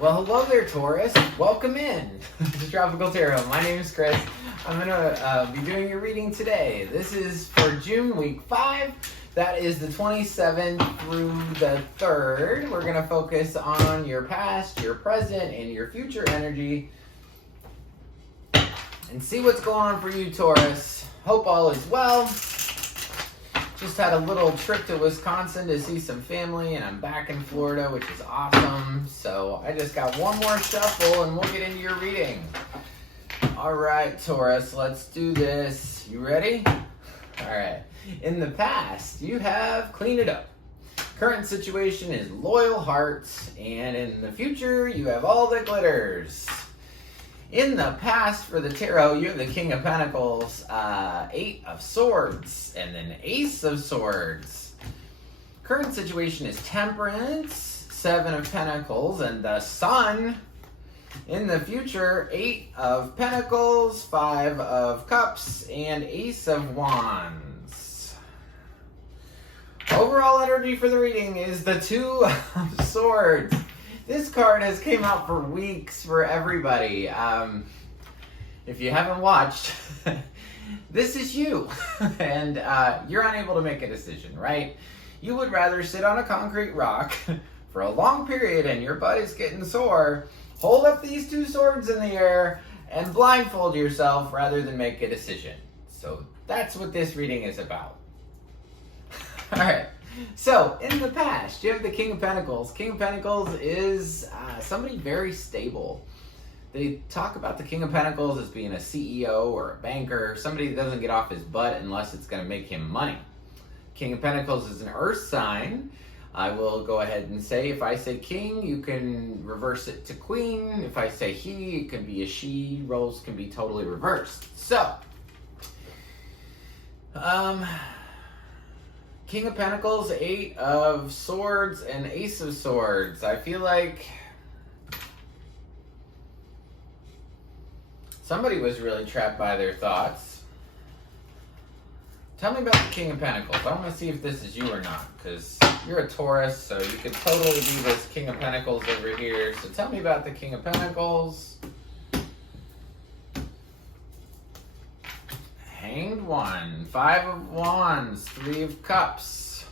Well, hello there, Taurus. Welcome in to Tropical Tarot. My name is Chris. I'm going to be doing your reading today. This is for June week 5. That is the 27th through the 3rd. We're going to focus on your past, your present, and your future energy and see what's going on for you, Taurus. Hope all is well. Just had a little trip to Wisconsin to see some family, and I'm back in Florida, which is awesome. So I just got one more shuffle, and we'll get into your reading. All right, Taurus, let's do this. You ready? All right. In the past, you have cleaned it up. Current situation is loyal hearts, and in the future, you have all the glitters. In the past, for the tarot, you have the King of Pentacles, 8 of Swords, and then Ace of Swords. Current situation is Temperance, 7 of Pentacles, and the Sun. In the future, 8 of Pentacles, 5 of Cups, and Ace of Wands. Overall energy for the reading is the 2 of Swords. This card has came out for weeks for everybody. If you haven't watched, this is you. And you're unable to make a decision, right? You would rather sit on a concrete rock for a long period and your butt is getting sore, hold up these 2 swords in the air and blindfold yourself rather than make a decision. So that's what this reading is about. All right. So, in the past, you have the King of Pentacles. King of Pentacles is somebody very stable. They talk about the King of Pentacles as being a CEO or a banker, somebody that doesn't get off his butt unless it's going to make him money. King of Pentacles is an earth sign. I will go ahead and say, if I say king, you can reverse it to queen. If I say he, it can be a she. Roles can be totally reversed. So, King of Pentacles, 8 of Swords, and Ace of Swords. I feel like somebody was really trapped by their thoughts. Tell me about the King of Pentacles. I want to see if this is you or not, because you're a Taurus, so you could totally be this King of Pentacles over here. So tell me about the King of Pentacles. Hanged One, 5 of Wands, 3 of Cups.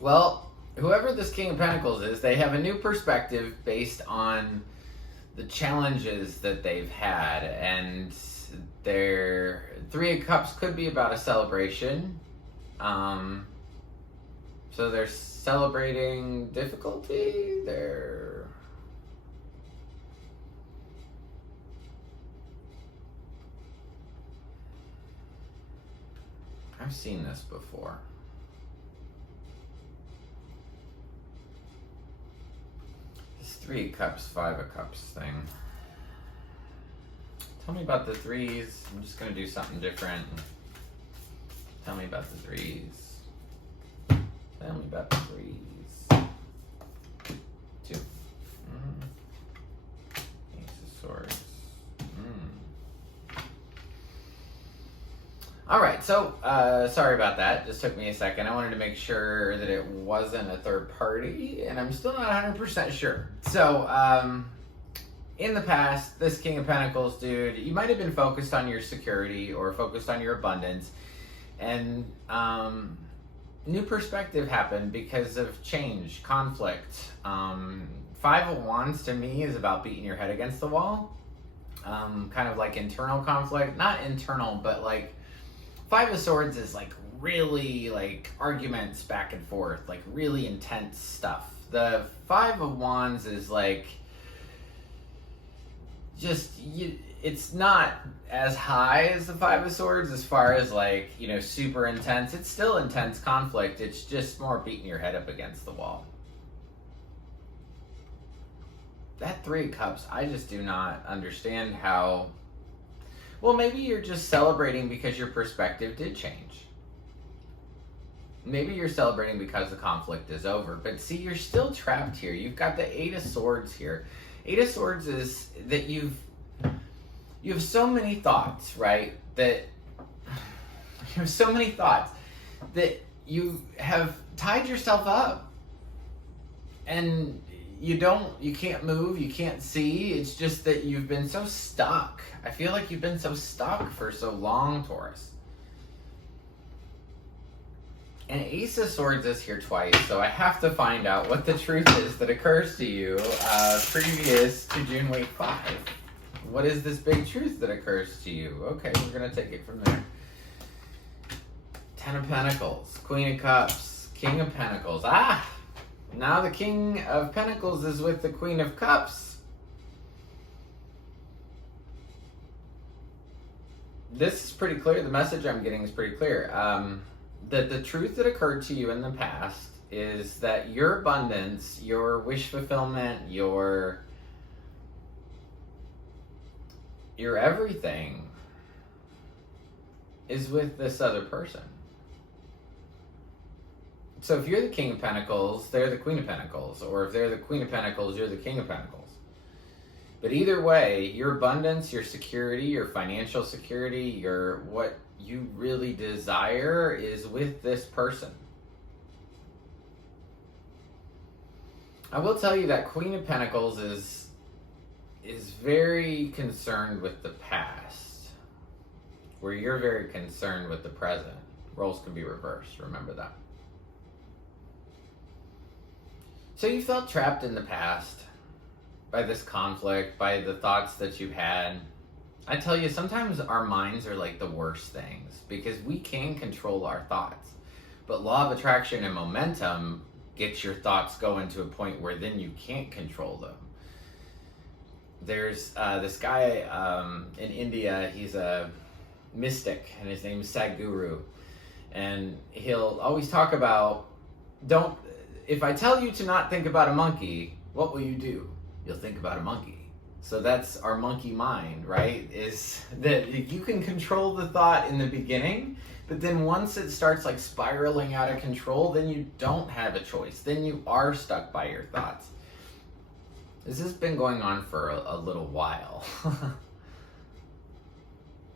Well, whoever this King of Pentacles is, they have a new perspective based on the challenges that they've had. And their 3 of Cups could be about a celebration. So they're celebrating difficulty. I've seen this before. This 3 of Cups, 5 of Cups thing. Tell me about the 3s. I'm just going to do something different. Tell me about the 3s. Tell me about the 3s. 2. Ace of Swords. All right, so sorry about that. Just took me a second. I wanted to make sure that it wasn't a third party, and I'm still not 100% sure. So, in the past, this King of Pentacles dude, you might have been focused on your security or focused on your abundance, and new perspective happened because of change, conflict. 5 of Wands to me is about beating your head against the wall, kind of like internal conflict. Not internal, but like 5 of Swords is like really like arguments back and forth, like really intense stuff. The 5 of Wands is like it's not as high as the 5 of Swords as far as like, you know, super intense. It's still intense conflict. It's just more beating your head up against the wall. That 3 of Cups, I just do not understand how. Well, maybe you're just celebrating because your perspective did change. Maybe you're celebrating because the conflict is over. But see, you're still trapped here. You've got the 8 of Swords here. 8 of Swords is that you have so many thoughts, right? That you have so many thoughts that you have tied yourself up, and you can't move, you can't see. It's just that you've been so stuck. I feel like you've been so stuck for so long, Taurus. And Ace of Swords is here twice, so I have to find out what the truth is that occurs to you previous to June week 5. What is this big truth that occurs to you? Okay, we're going to take it from there. 10 of Pentacles, Queen of Cups, King of Pentacles. Now the King of Pentacles is with the Queen of Cups. This is pretty clear. The message I'm getting is pretty clear. That the truth that occurred to you in the past is that your abundance, your wish fulfillment, your everything is with this other person. So if you're the King of Pentacles, they're the Queen of Pentacles. Or if they're the Queen of Pentacles, you're the King of Pentacles. But either way, your abundance, your security, your financial security, your what you really desire is with this person. I will tell you that Queen of Pentacles is very concerned with the past, where you're very concerned with the present. Roles can be reversed, remember that. So you felt trapped in the past by this conflict, by the thoughts that you had. I tell you, sometimes our minds are like the worst things because we can control our thoughts. But law of attraction and momentum gets your thoughts going to a point where then you can't control them. There's this guy in India, he's a mystic, and his name is Sadhguru. And he'll always talk about, if I tell you to not think about a monkey, what will you do? You'll think about a monkey. So that's our monkey mind, right? Is that you can control the thought in the beginning, but then once it starts like spiraling out of control, then you don't have a choice. Then you are stuck by your thoughts. This has been going on for a little while.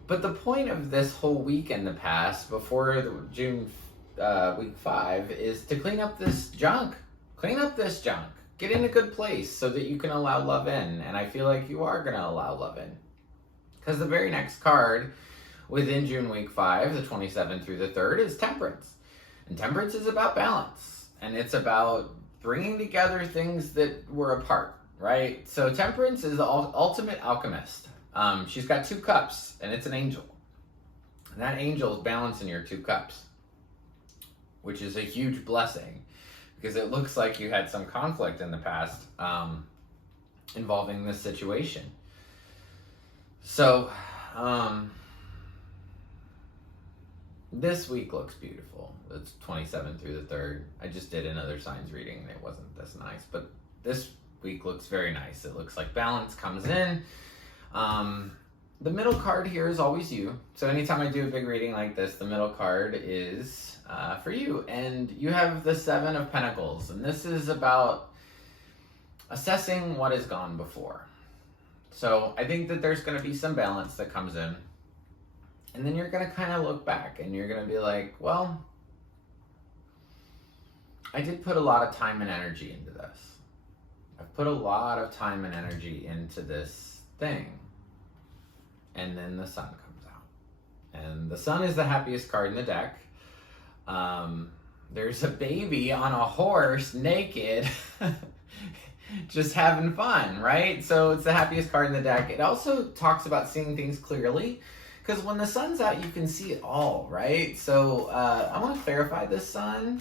But the point of this whole week in the past, before the June week 5, is to clean up this junk. Clean up this junk. Get in a good place so that you can allow love in. And I feel like you are going to allow love in. Because the very next card within June week 5, the 27th through the 3rd, is Temperance. And Temperance is about balance. And it's about bringing together things that were apart, right? So Temperance is the ultimate alchemist. She's got 2 cups, and it's an angel. And that angel is balancing your 2 cups, which is a huge blessing. Because it looks like you had some conflict in the past involving this situation. So, this week looks beautiful. It's 27th through the 3rd. I just did another signs reading and it wasn't this nice. But this week looks very nice. It looks like balance comes in. The middle card here is always you. So anytime I do a big reading like this, the middle card is for you. And you have the 7 of Pentacles. And this is about assessing what has gone before. So I think that there's going to be some balance that comes in. And then you're going to kind of look back and you're going to be like, well, I did put a lot of time and energy into this. I've put a lot of time and energy into this thing. And then the Sun comes out. And the Sun is the happiest card in the deck. There's a baby on a horse, naked, just having fun, right? So it's the happiest card in the deck. It also talks about seeing things clearly, because when the Sun's out, you can see it all, right? So I want to clarify this, Sun.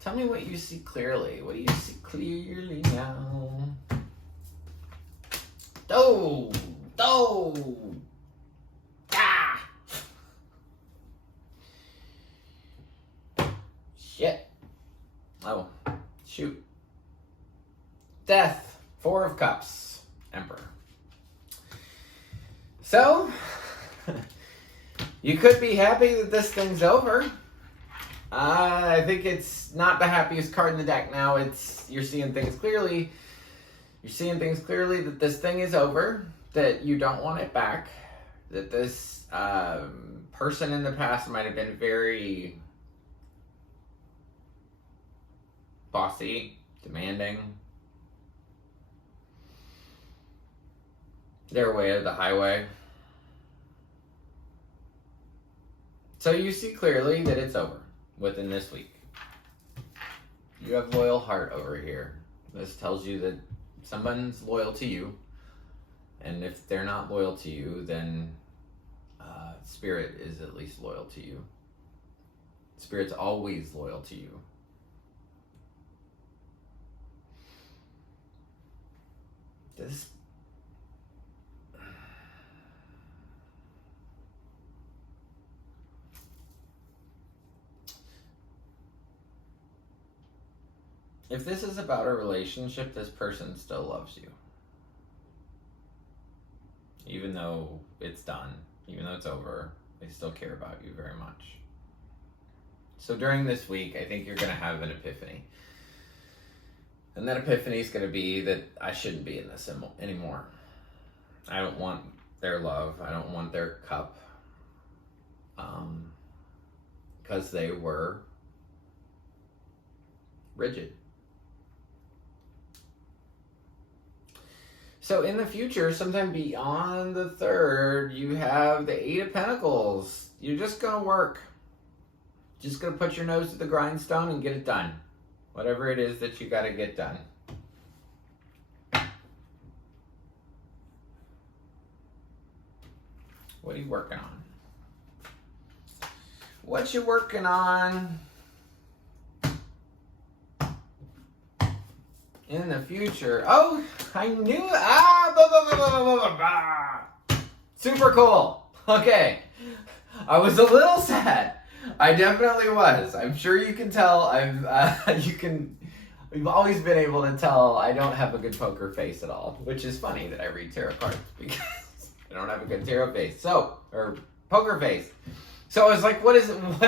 Tell me what you see clearly. What do you see clearly now? Oh! Ah! Shit. Oh, shoot. Death. 4 of Cups. Emperor. So, you could be happy that this thing's over. I think it's not the happiest card in the deck now. You're seeing things clearly. You're seeing things clearly that this thing is over, that you don't want it back, that this person in the past might have been very bossy, demanding. Their way of the highway. So you see clearly that it's over within this week. You have loyal heart over here. This tells you that someone's loyal to you. And if they're not loyal to you, then Spirit is at least loyal to you. Spirit's always loyal to you. This if this is about a relationship, this person still loves you. Even though it's done, even though it's over, they still care about you very much. So during this week, I think you're going to have an epiphany. And that epiphany is going to be that I shouldn't be in this anymore. I don't want their love. I don't want their cup. Because they were rigid. So in the future, sometime beyond the 3rd, you have the 8 of Pentacles. You're just going to work. Just going to put your nose to the grindstone and get it done. Whatever it is that you got to get done. What are you working on? What you working on in the future? Oh, I knew. Super cool. Okay. I was a little sad. I definitely was. I'm sure you can tell. We've always been able to tell I don't have a good poker face at all, which is funny that I read tarot cards because I don't have a good tarot face. Or poker face. So I was like, what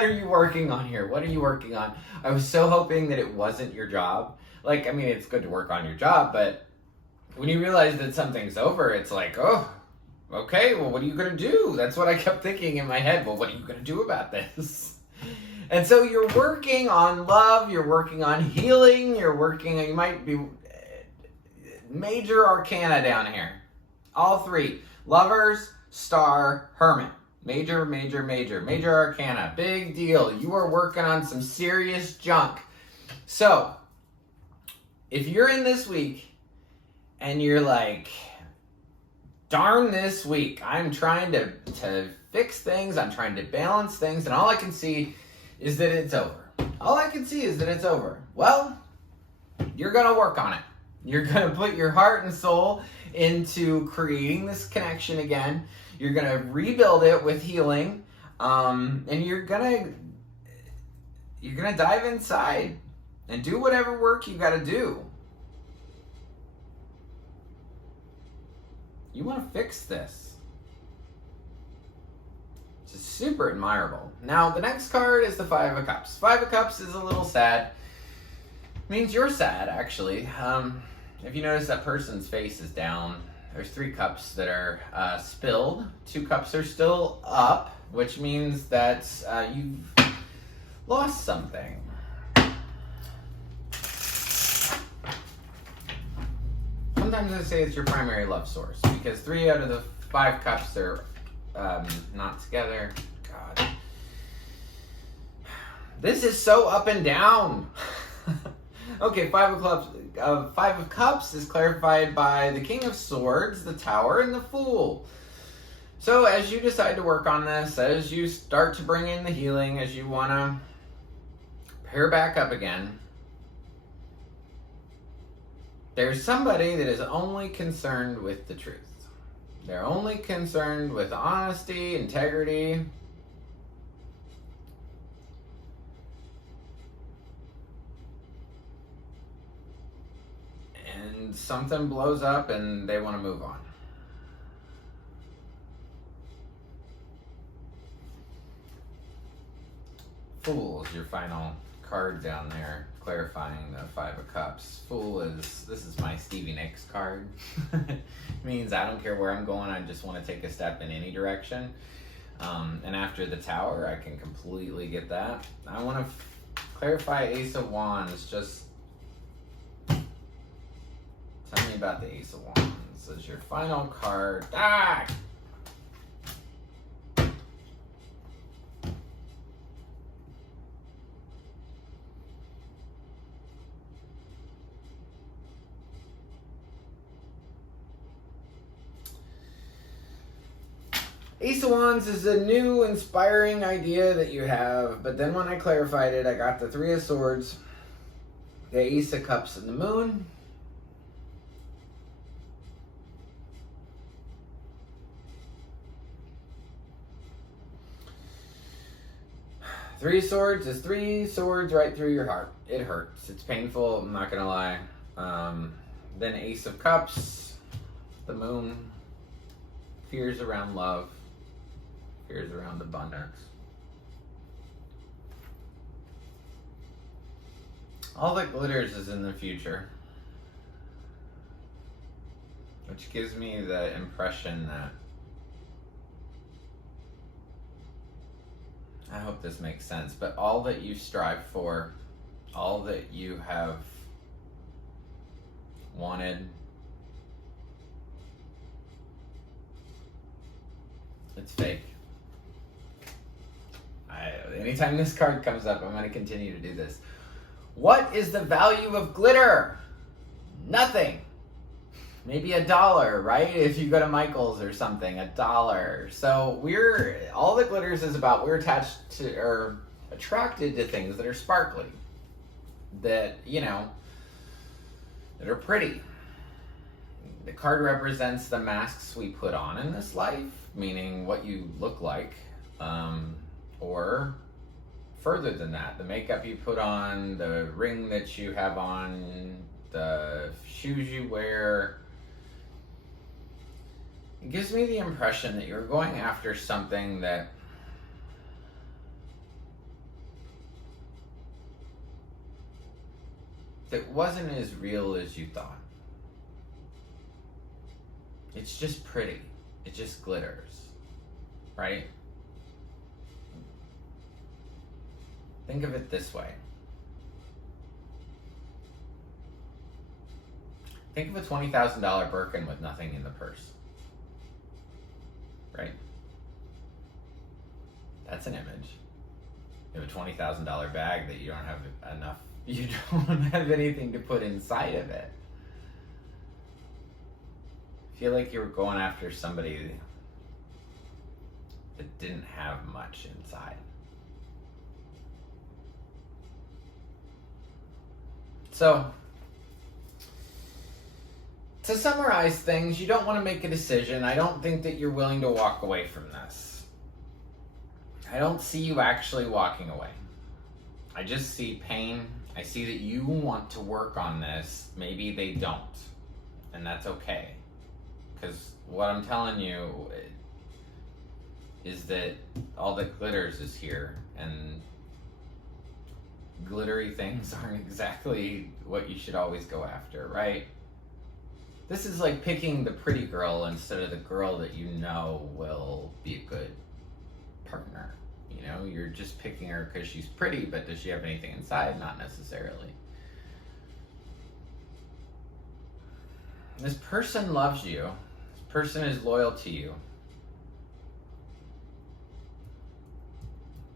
are you working on here? What are you working on? I was so hoping that it wasn't your job. Like, I mean, it's good to work on your job, but when you realize that something's over, it's like, oh, okay, well, what are you going to do? That's what I kept thinking in my head. Well, what are you going to do about this? And so you're working on love, you're working on healing, you might be major arcana down here. All 3. Lovers, Star, Hermit. Major arcana. Big deal. You are working on some serious junk. So, if you're in this week and you're like, darn this week, I'm trying to fix things, I'm trying to balance things, and all I can see is that it's over. Well, you're going to work on it. You're going to put your heart and soul into creating this connection again. You're going to rebuild it with healing, and you're going to dive inside and do whatever work you got to do. You want to fix this. It's super admirable. Now, the next card is the 5 of Cups. 5 of Cups is a little sad. It means you're sad, actually. If you notice, that person's face is down. There's 3 cups that are spilled. 2 cups are still up, which means that you've lost something. Sometimes I say it's your primary love source, because 3 out of the 5 cups are not together. God. This is so up and down. Okay, 5 of Cups is clarified by the King of Swords, the Tower, and the Fool. So as you decide to work on this, as you start to bring in the healing, as you want to pair back up again, there's somebody that is only concerned with the truth. They're only concerned with honesty, integrity. And something blows up and they want to move on. Fool is your final card down there, clarifying the 5 of Cups. Fool is, this is my Stevie Nicks card. It means I don't care where I'm going, I just want to take a step in any direction. And after the Tower, I can completely get that. I want to clarify Ace of Wands, just Tell me about the Ace of Wands. This is your final card. Ah! Ace of Wands is a new, inspiring idea that you have, but then when I clarified it, I got the Three of Swords, the Ace of Cups, and the Moon. Three of Swords is three swords right through your heart. It hurts. It's painful, I'm not going to lie. Then Ace of Cups, the Moon, fears around love. Fears around abundance. All that glitters is in the future. Which gives me the impression that, I hope this makes sense, but all that you strive for, all that you have wanted, it's fake. Anytime this card comes up, I'm going to continue to do this. What is the value of glitter? Nothing. Maybe $1, right? If you go to Michael's or something, $1. So all that glitters is about, we're attached to or attracted to things that are sparkly, that, you know, that are pretty. The card represents the masks we put on in this life, meaning what you look like, or further than that, the makeup you put on, the ring that you have on, the shoes you wear. It gives me the impression that you're going after something that wasn't as real as you thought. It's just pretty. It just glitters, right? Think of it this way. Think of a $20,000 Birkin with nothing in the purse. Right? That's an image. You have a $20,000 bag that you don't have enough, you don't have anything to put inside of it. I feel like you were going after somebody that didn't have much inside. So, to summarize things, you don't want to make a decision. I don't think that you're willing to walk away from this. I don't see you actually walking away. I just see pain. I see that you want to work on this. Maybe they don't. And that's okay. Because what I'm telling you is that all that glitters is here. And glittery things aren't exactly what you should always go after, right? This is like picking the pretty girl instead of the girl that you know will be a good partner. You know, you're just picking her because she's pretty, but does she have anything inside? Not necessarily. This person loves you. This person is loyal to you.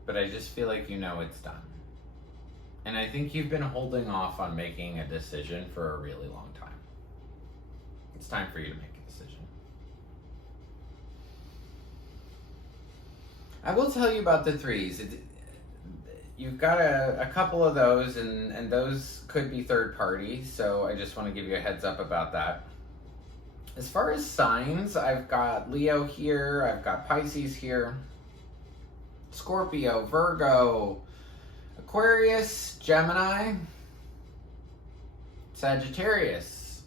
But I just feel like you know it's done. And I think you've been holding off on making a decision for a really long time. It's time for you to make a decision. I will tell you about the threes. You've got a couple of those, and those could be third party, so I just want to give you a heads up about that. As far as signs, I've got Leo here, I've got Pisces here, Scorpio, Virgo, Aquarius, Gemini, Sagittarius,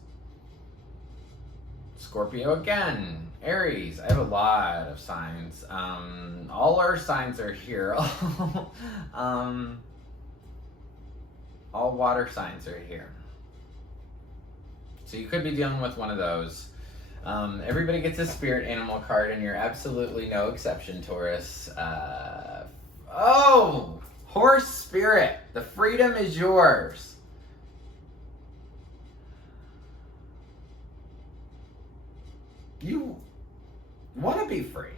Scorpio again, Aries. I have a lot of signs. All our signs are here. All water signs are here. So you could be dealing with one of those. Everybody gets a spirit animal card, and you're absolutely no exception, Taurus. Horse spirit. The freedom is yours. You want to be free.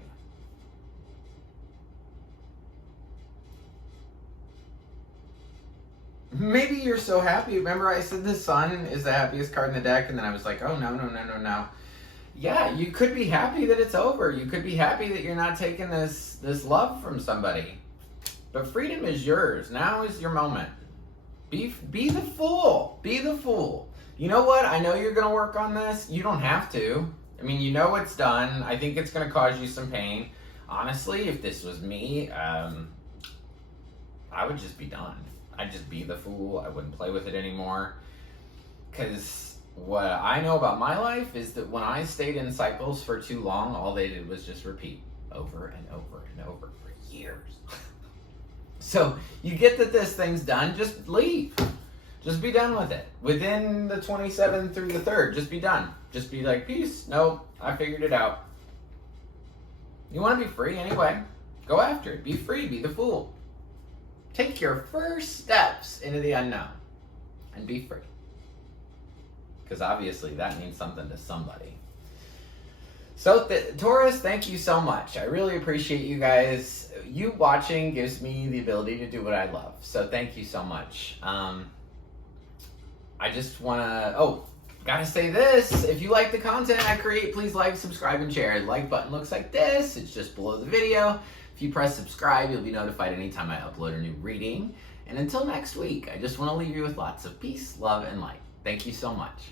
Maybe you're so happy. Remember I said the sun is the happiest card in the deck, and then I was like, oh, no. Yeah, you could be happy that it's over. You could be happy that you're not taking this love from somebody. But freedom is yours. Now is your moment. Be the fool. Be the fool. You know what? I know you're going to work on this. You don't have to. I mean, you know it's done. I think it's going to cause you some pain. Honestly, if this was me, I would just be done. I'd just be the fool. I wouldn't play with it anymore. Because what I know about my life is that when I stayed in cycles for too long, all they did was just repeat over and over and over for years. So you get that this thing's done, just leave. Just be done with it. Within the 27th through the 3rd, just be done. Just be like, peace. Nope, I figured it out. You want to be free anyway. Go after it. Be free. Be the fool. Take your first steps into the unknown and be free. Because obviously that means something to somebody. So, Taurus, thank you so much. I really appreciate you guys. You watching gives me the ability to do what I love. So thank you so much. I just want to... gotta say this. If you like the content I create, please like, subscribe, and share. The like button looks like this. It's just below the video. If you press subscribe, you'll be notified anytime I upload a new reading. And until next week, I just want to leave you with lots of peace, love, and light. Thank you so much.